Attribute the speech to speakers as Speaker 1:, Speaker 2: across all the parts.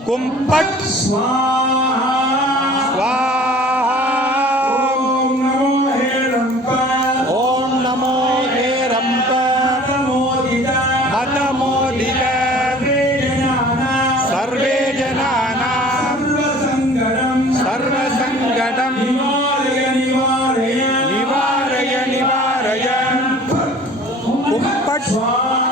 Speaker 1: கும்பட் ஓம் நமோ Heramba.
Speaker 2: மதமோதித.
Speaker 1: Survey ஜனானாம்
Speaker 2: சர்வசங்கடம்.
Speaker 1: நிவாரய நிவாரய.
Speaker 2: கும்பட்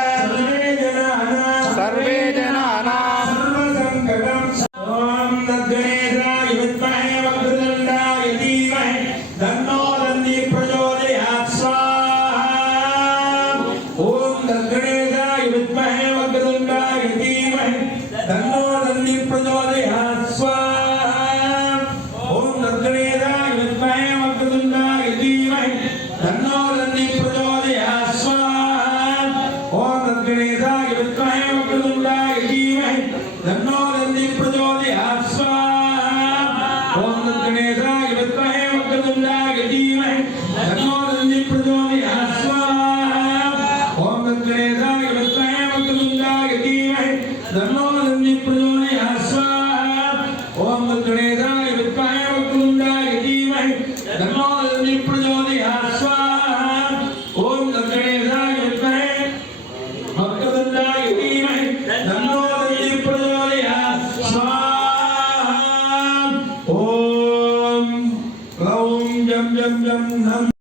Speaker 2: survey
Speaker 1: ஜனானாம்
Speaker 2: சர்வசங்கடம் ஓம் தத்கணேசாய வித்மஹே வக்ரதுண்டாய தீமஹே தன்னோ தந்தி பிரச்சோதயாத் ஸ்வாஹா ஓம் தத்கணேசாய வித்மஹே வக்ரதுண்டாய தீமஹே தன்னோ தந்தி பிரச்சோதயாத் ஸ்வாஹா ஓம் தத்கணேசாய வித்மஹே வக்ரதுண்டாய தீமஹே தன்னோ தந்தி பிரச்சோதயாத் ஸ்வாஹா स्वाहा ॐ तद्गणेशाय विद्महे वक्रतुण्डाय धीमहि तन्नो दन्ति प्रचोदयात् स्वाहा yum yum yum yum